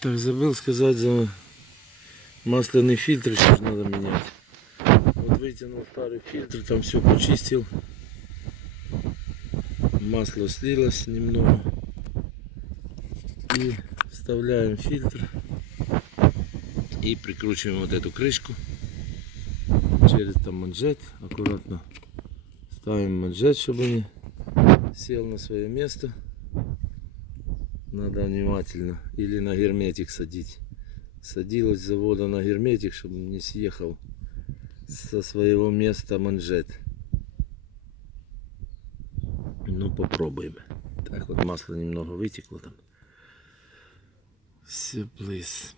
Так, забыл сказать за масляный фильтр, еще ж надо менять. Вот вытянул старый фильтр, там все почистил. Масло слилось немного. И вставляем фильтр. И прикручиваем вот эту крышку через там манжет. Аккуратно ставим манжет, чтобы не сел на свое место. Надо внимательно. Или на герметик садить. Садилась с завода на герметик, чтобы не съехал со своего места манжет. Ну, попробуем. Так вот, масло немного вытекло там. Все, плыс.